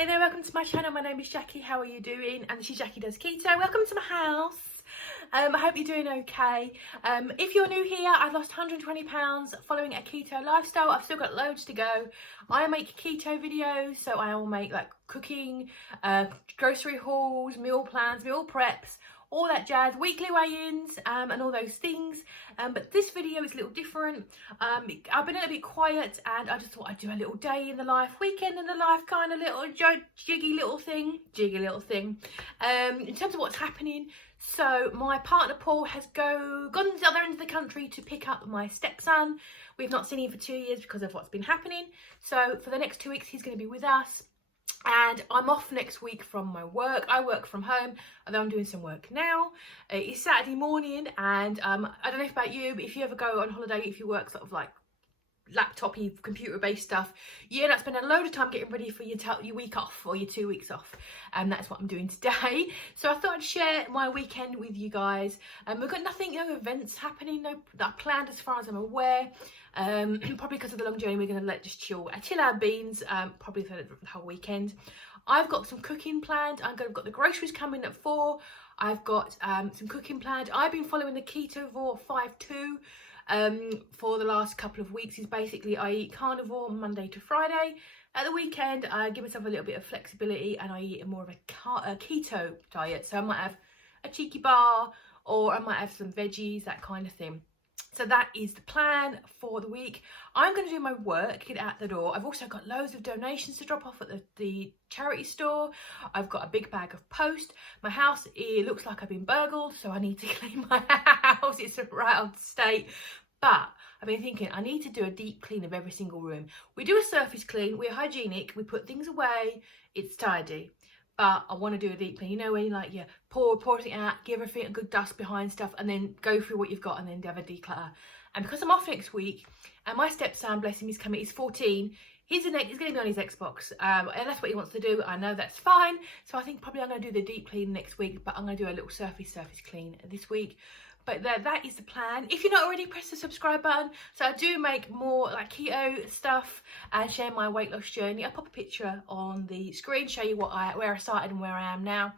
Hey there, welcome to my channel. My name is Jackie. How are you doing? And this is Jackie Does Keto. Welcome to my house. I hope you're doing okay. If you're new here, I've lost 120 pounds following a keto lifestyle. I've still got loads to go. I make keto videos, so I will make like cooking, grocery hauls, meal plans, meal preps, all that jazz, weekly weigh-ins and all those things. But this video is a little different. I've been a little bit quiet and I just thought I'd do a little day in the life, weekend in the life, kind of little jiggy little thing. In terms of what's happening, so my partner Paul has gone to the other end of the country to pick up my stepson. We've not seen him for 2 years because of what's been happening. So for the next 2 weeks, he's going to be with us. And I'm off next week from my work. I work from home, although I'm doing some work now. It's Saturday morning, and I don't know about you, but if you ever go on holiday, if you work sort of like laptop-y, computer-based stuff, you end up spending a load of time getting ready for your week off or your 2 weeks off, and that's what I'm doing today. So I thought I'd share my weekend with you guys. We've got nothing, no events happening, no that are planned as far as I'm aware. Probably because of the long journey, we're going to just chill our beans, probably for the whole weekend. I've got some cooking planned. I've got the groceries coming at 4. I've got some cooking planned. I've been following the Ketovore 5-2 for the last couple of weeks. Is basically I eat carnivore Monday to Friday. At the weekend, I give myself a little bit of flexibility and I eat more of a keto diet. So I might have a cheeky bar, or I might have some veggies, that kind of thing. So that is the plan for the week. I'm going to do my work, get out the door. I've also got loads of donations to drop off at the charity store. I've got a big bag of post. My house, it looks like I've been burgled, so I need to clean my house. It's a right old state. But I've been thinking I need to do a deep clean of every single room. We do a surface clean, we're hygienic, we put things away, it's tidy. But I want to do a deep clean, you know, when you like, pour it out, give everything a good dust behind stuff, and then go through what you've got and then have a declutter. And because I'm off next week, and my stepson, bless him, he's 14, he's going to be on his Xbox, and that's what he wants to do. I know that's fine. So I think probably I'm going to do the deep clean next week, but I'm going to do a little surface clean this week. But that is the plan. If you're not already, press the subscribe button. So I do make more like keto stuff and share my weight loss journey. I'll pop a picture on the screen, show you where I started and where I am now.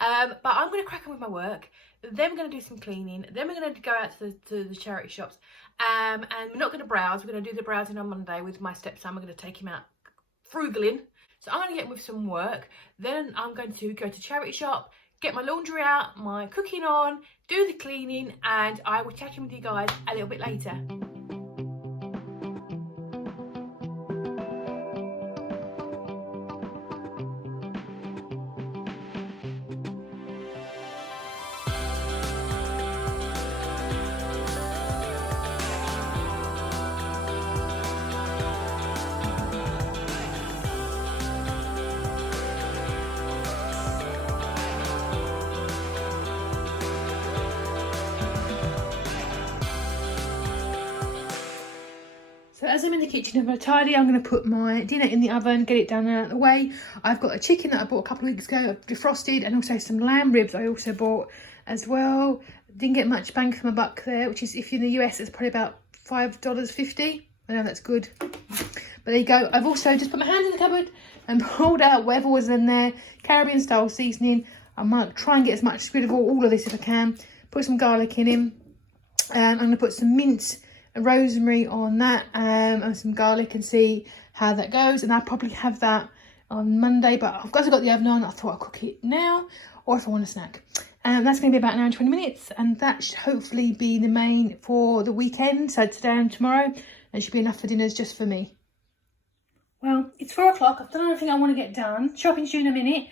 But I'm going to crack on with my work. Then we're going to do some cleaning. Then we're going to go out to the charity shops. And we're not going to browse. We're going to do the browsing on Monday with my stepson. We're going to take him out frugaling. So I'm going to get with some work. Then I'm going to go to charity shop, get my laundry out, my cooking on, do the cleaning, and I will check in with you guys a little bit later. So as I'm in the kitchen, I'm going to tidy. I'm going to put my dinner in the oven, get it done and out of the way. I've got a chicken that I bought a couple of weeks ago, I've defrosted, and also some lamb ribs I also bought as well. Didn't get much bang for my buck there, which is, if you're in the US, it's probably about $5.50. I know that's good. But there you go. I've also just put my hands in the cupboard and pulled out whatever was in there. Caribbean style seasoning. I might try and get as much rid of all of this if I can. Put some garlic in him. I'm going to put some mint and rosemary on that, and some garlic, and see how that goes. And I'll probably have that on Monday, but I've got the oven on. I thought I'll cook it now, or if I want a snack. That's going to be about an hour and 20 minutes, and that should hopefully be the main for the weekend. So today and tomorrow, there should be enough for dinners just for me. Well, it's 4 o'clock. I've done everything I want to get done. Shopping's due in a minute.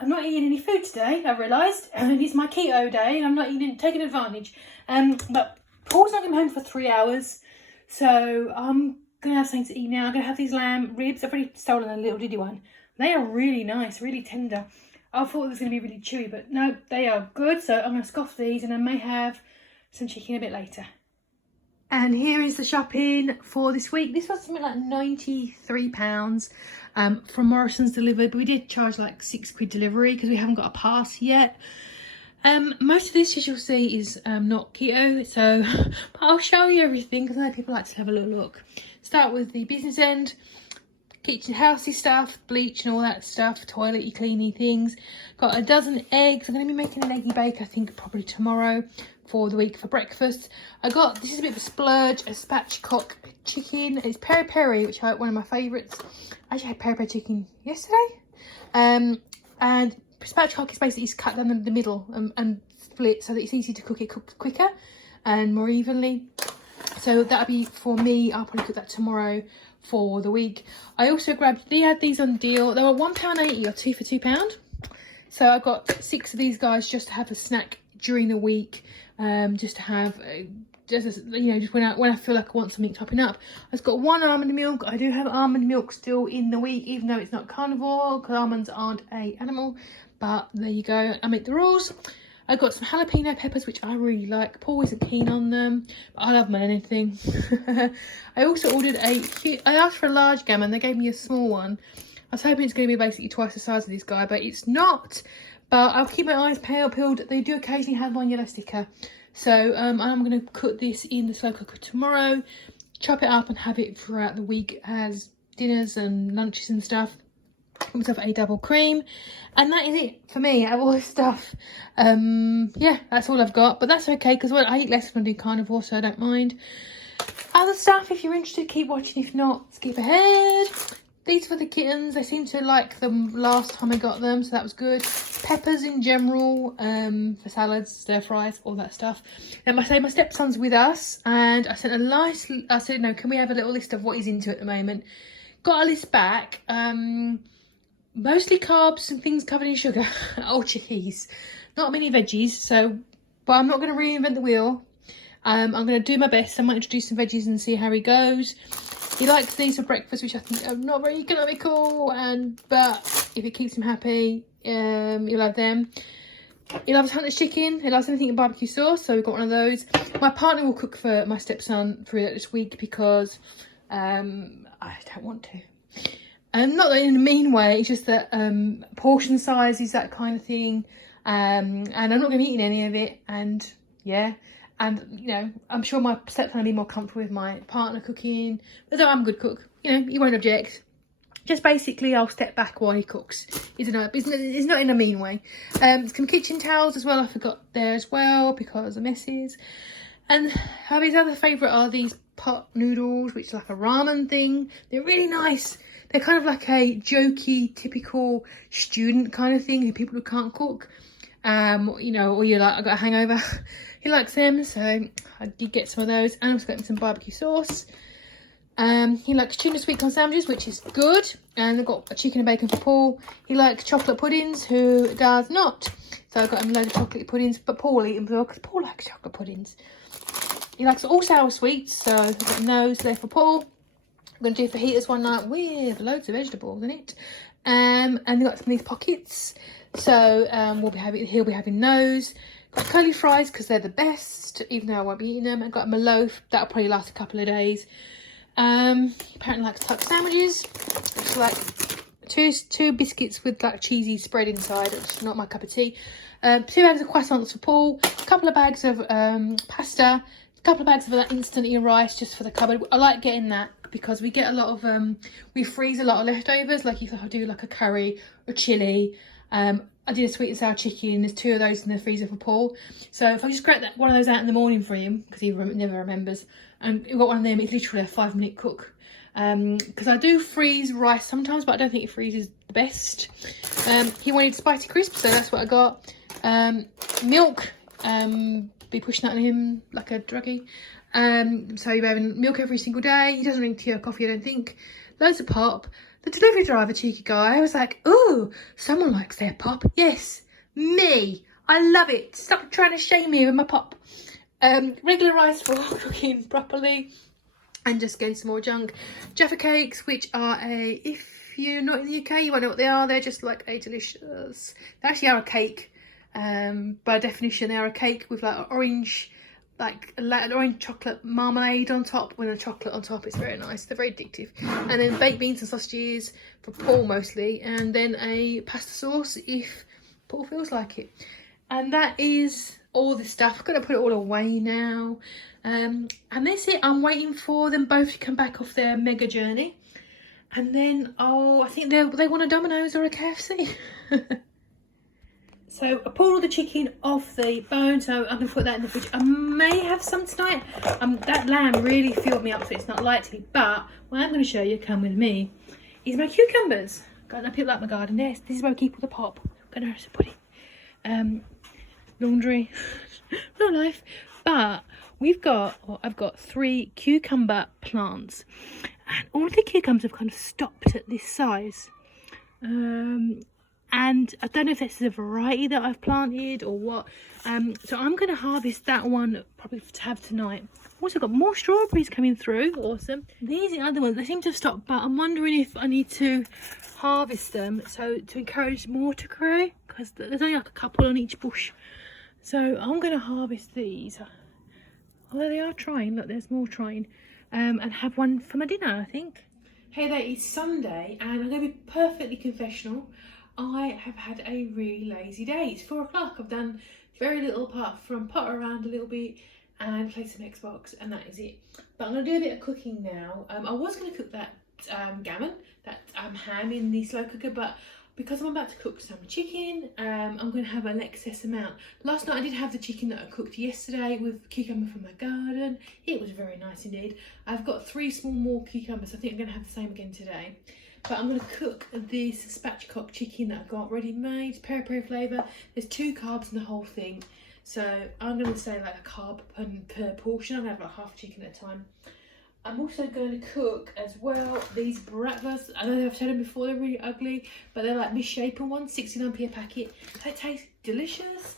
I'm not eating any food today, I've realised. It's my keto day, and I'm not taking advantage. But Paul's not coming home for 3 hours, so I'm going to have something to eat now. I'm going to have these lamb ribs. I've already stolen a little diddy one. They are really nice, really tender. I thought it was going to be really chewy, but no, they are good. So I'm going to scoff these, and I may have some chicken a bit later. And here is the shopping for this week. This was something like £93 from Morrison's delivered. But we did charge like £6 delivery because we haven't got a pass yet. Most of this, as you'll see, is not keto, so but I'll show you everything because I know people like to have a little look. Start with the business end. kitchen housey stuff, bleach and all that stuff, toilety cleaning things. Got a dozen eggs. I'm going to be making an eggy bake, I think, probably tomorrow for the week for breakfast. I got, this is a bit of a splurge, a spatchcock chicken. It's peri peri, which is one of my favourites. I actually had peri peri chicken yesterday. And spatchcock is basically cut down the middle and split so that it's easy to cook it quicker and more evenly. So that'll be for me. I'll probably cook that tomorrow for the week. I also grabbed, they had these on deal. They were £1.80 or 2 for £2. So I got 6 of these guys just to have a snack during the week. Just to have, just when I feel like I want something topping up. I've got 1 almond milk. I do have almond milk still in the week, even though it's not carnivore, because almonds aren't an animal. But there you go. I make the rules. I got some jalapeno peppers, which I really like. Paul isn't keen on them, but I love them in anything. I also ordered I asked for a large gammon. They gave me a small one. I was hoping it's going to be basically twice the size of this guy, but it's not. But I'll keep my eyes peeled. They do occasionally have one yellow sticker. So I'm going to cook this in the slow cooker tomorrow. Chop it up and have it throughout the week as dinners and lunches and stuff. Got myself a double cream. And that is it for me out of all this stuff. Yeah, that's all I've got. But that's okay because I eat less when I do carnivore, so I don't mind. Other stuff, if you're interested, keep watching. If not, skip ahead. These were the kittens. They seemed to like them last time I got them, so that was good. Peppers in general, for salads, stir fries, all that stuff. And my stepson's with us, and I sent I said, no, can we have a little list of what he's into at the moment? Got a list back. Mostly carbs and things covered in sugar. Oh, cheese. Not many veggies, but I'm not going to reinvent the wheel. I'm going to do my best. I might introduce some veggies and see how he goes. He likes these for breakfast, which I think are not very economical, but if it keeps him happy, he'll have them. He loves Hunter's chicken. He loves anything in barbecue sauce, so we've got one of those. My partner will cook for my stepson through that this week because I don't want to. Not in a mean way, it's just that portion size is that kind of thing. And I'm not going to be eating any of it, and yeah. And, I'm sure my stepson will be more comfortable with my partner cooking. Although I'm a good cook, he won't object. Just basically, I'll step back while he cooks. It's not in a mean way. Some kitchen towels as well, I forgot there as well because of messes. And his other favourite are these pot noodles, which is like a ramen thing. They're really nice. They're kind of like a jokey, typical student kind of thing, people who can't cook. Or you're like, I got a hangover. He likes them, so I did get some of those. And I also got him some barbecue sauce. He likes tuna sweet corn sandwiches, which is good. And I've got a chicken and bacon for Paul. He likes chocolate puddings, who does not. So I got him a load of chocolate puddings, but Paul will eat them because Paul likes chocolate puddings. He likes all sour sweets, so I've got those there for Paul. I'm going to do fajitas one night with loads of vegetables in it. And they've got some of these pockets. So he'll be having those. Got curly fries because they're the best, even though I won't be eating them. I've got him a loaf. That'll probably last a couple of days. He apparently likes tuck sandwiches. It's like two biscuits with like cheesy spread inside. It's not my cup of tea. 2 bags of croissants for Paul. A couple of bags of pasta. A couple of bags of that instant rice just for the cupboard. I like getting that because we get a lot of we freeze a lot of leftovers. Like if I do like a curry or chili. I did a sweet and sour chicken. There's 2 of those in the freezer for Paul. So if I just crack one of those out in the morning for him, because he never remembers, and we've got one of them, it's literally a 5-minute cook. Because I do freeze rice sometimes, but I don't think it freezes the best. He wanted spicy crisps, so that's what I got. Milk, be pushing that on him like a druggie. So you're having milk every single day. He doesn't drink tea or coffee, I don't think. Loads of pop. The delivery driver, cheeky guy, I was like, ooh, someone likes their pop. Yes, me. I love it. Stop trying to shame me with my pop. Regular rice for cooking properly. And just getting some more junk. Jaffa cakes, which are if you're not in the UK, you won't know what they are. They're just like a delicious, they actually are a cake. By definition, they are a cake with like orange, like an orange chocolate marmalade on top with a chocolate on top. It's very nice. They're very addictive. And then baked beans and sausages for Paul mostly, and then a pasta sauce if Paul feels like it. And that is all this stuff. I've got to put it all away now. And that's it. I'm waiting for them both to come back off their mega journey. And then, oh, I think they want a Domino's or a KFC. So I pulled all the chicken off the bone, so I'm going to put that in the fridge. I may have some tonight. That lamb really filled me up, so it's not likely. But what I'm going to show you, come with me, is my cucumbers. I picked up my garden. This is where I keep all the pop. I'm going to put it. Laundry, no life. But I've got 3 cucumber plants, and all of the cucumbers have kind of stopped at this size. And I don't know if this is a variety that I've planted or what. So I'm going to harvest that one probably to have tonight. Also got more strawberries coming through. Awesome. These are other ones. They seem to have stopped, but I'm wondering if I need to harvest them so to encourage more to grow, because there's only like a couple on each bush. So I'm going to harvest these. Although they are trying. Look, there's more trying. And have one for my dinner, I think. Hey there, it's Sunday, and I'm going to be perfectly confessional. I have had a really lazy day. It's 4 o'clock. I've done very little apart from potter around a little bit and play some Xbox, and that is it. But I'm going to do a bit of cooking now. I was going to cook that gammon, that ham in the slow cooker, but because I'm about to cook some chicken, I'm going to have an excess amount. Last night I did have the chicken that I cooked yesterday with cucumber from my garden. It was very nice indeed. I've got 3 small more cucumbers. I think I'm going to have the same again today. But I'm going to cook this spatchcock chicken that I've got ready made, peri-peri flavour. There's 2 carbs in the whole thing. So I'm going to say like a carb per portion. I'm going to have like half chicken at a time. I'm also going to cook as well these bratwursts. I know I've shown them before, they're really ugly, but they're like misshapen ones, 69p a packet. They taste delicious.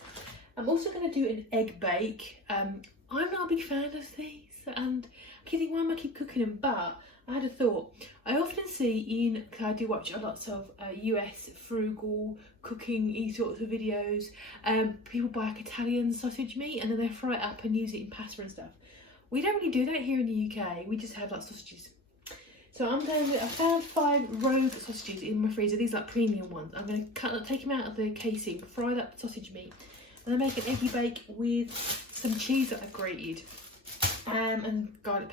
I'm also going to do an egg bake. I'm not a big fan of these, and I'm kidding, why am I keep cooking them? But I had a thought. I often see I do watch a lot of US frugal cooking sorts of videos. People buy like Italian sausage meat and then they fry it up and use it in pasta and stuff. We don't really do that here in the UK. We just have like sausages. So I found 5 rogue sausages in my freezer. These are like premium ones. I'm going to take them out of the casing, fry that sausage meat, and then make an eggy bake with some cheese that I've grated. And garlic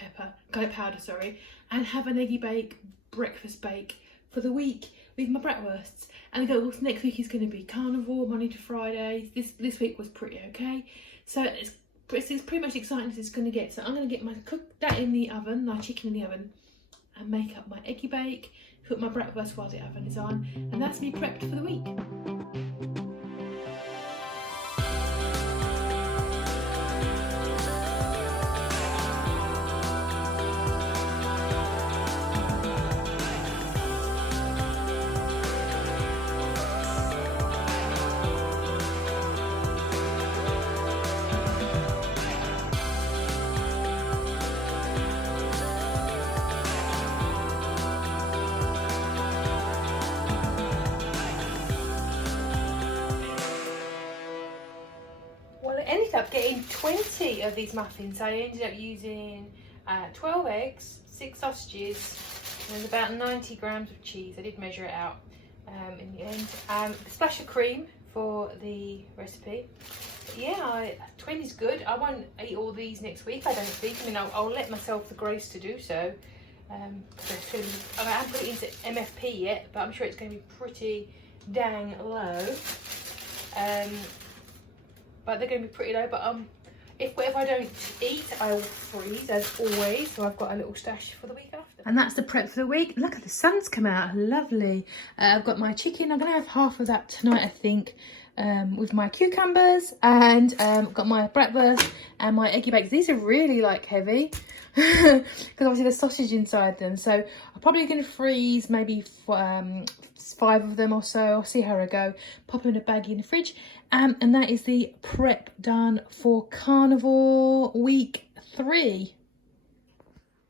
powder, and have an eggy bake, breakfast bake for the week with my bratwursts. And next week is going to be carnivore, Monday to Friday. This week was pretty okay. So it's pretty much exciting as it's going to get. So I'm going to cook that in the oven, my chicken in the oven, and make up my eggy bake, cook my bratwurst while the oven is on, and that's me prepped for the week. I ended up getting 20 of these muffins. I ended up using 12 eggs, 6 sausages, and there's about 90 grams of cheese. I did measure it out in the end. A splash of cream for the recipe. But yeah, 20 is good. I won't eat all these next week, I don't think. I mean, I'll let myself the grace to do so. I haven't put it into MFP yet, but I'm sure it's going to be pretty dang low. But they're going to be pretty low. But if I don't eat, I will freeze as always. So I've got a little stash for the week after. And that's the prep for the week. Look at the sun's come out, lovely. I've got my chicken. I'm going to have half of that tonight, I think, with my cucumbers, and I've got my bratwurst and my eggy bakes. These are really like heavy because obviously there's sausage inside them. So I'm probably going to freeze maybe 5 of them or so. I'll see how I go. Pop them in a baggie in the fridge. And that is the prep done for Carnivore week 3.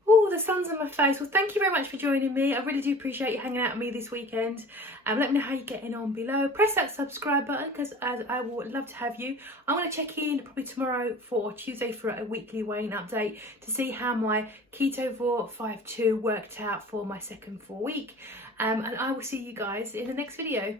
Oh, the sun's on my face. Well, thank you very much for joining me. I really do appreciate you hanging out with me this weekend. Let me know how you're getting on below. Press that subscribe button because I would love to have you. I'm going to check in probably tomorrow or Tuesday for a weekly weighing update to see how my Ketovore 5.2 worked out for my second 4 week. And I will see you guys in the next video.